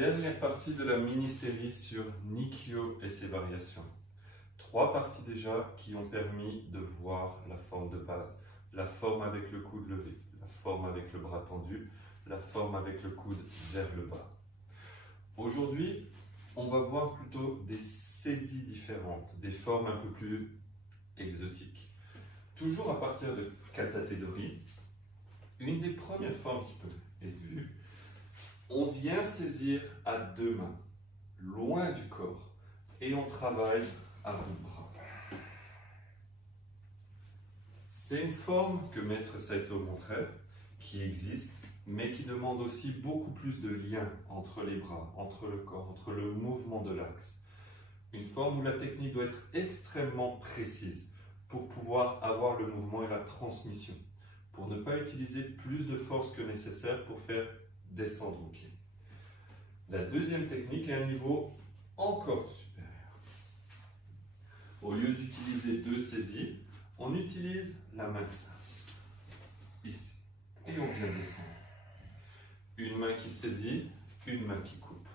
Dernière partie de la mini-série sur Nikkyo et ses variations. 3 parties déjà qui ont permis de voir la forme de base. La forme avec le coude levé, la forme avec le bras tendu, la forme avec le coude vers le bas. Aujourd'hui, on va voir plutôt des saisies différentes, des formes un peu plus exotiques. Toujours à partir de Kata-te-dori, une des premières formes qui peut être vue, on vient saisir à 2 mains, loin du corps, et on travaille à bout de bras. C'est une forme que Maître Saito montrait, qui existe, mais qui demande aussi beaucoup plus de lien entre les bras, entre le corps, entre le mouvement de l'axe. Une forme où la technique doit être extrêmement précise pour pouvoir avoir le mouvement et la transmission, pour ne pas utiliser plus de force que nécessaire pour faire descendre au pied. La deuxième technique est un niveau encore supérieur. Au lieu d'utiliser 2 saisies, on utilise la main simple, ici, et on vient descendre. Une main qui saisit, une main qui coupe.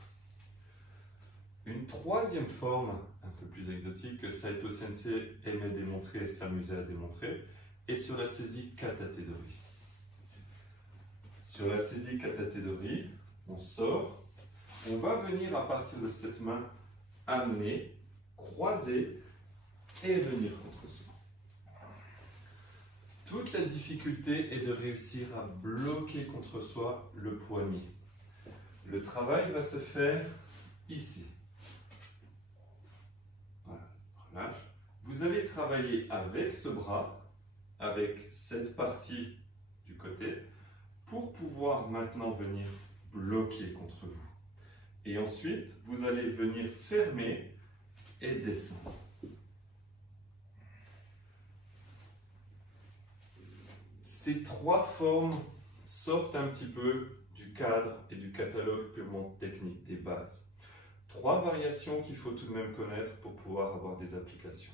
Une troisième forme, un peu plus exotique, que Saito Sensei aimait démontrer et s'amusait à démontrer, est sur la saisie Kata-te-dori. Sur la saisie Kata-te-dori, on sort, on va venir à partir de cette main amener, croiser et venir contre soi. Toute la difficulté est de réussir à bloquer contre soi le poignet. Le travail va se faire ici. Voilà, relâche. Vous allez travailler avec ce bras, avec cette partie du côté, pour pouvoir maintenant venir bloquer contre vous. Et ensuite, vous allez venir fermer et descendre. Ces 3 formes sortent un petit peu du cadre et du catalogue purement technique des bases. 3 variations qu'il faut tout de même connaître pour pouvoir avoir des applications.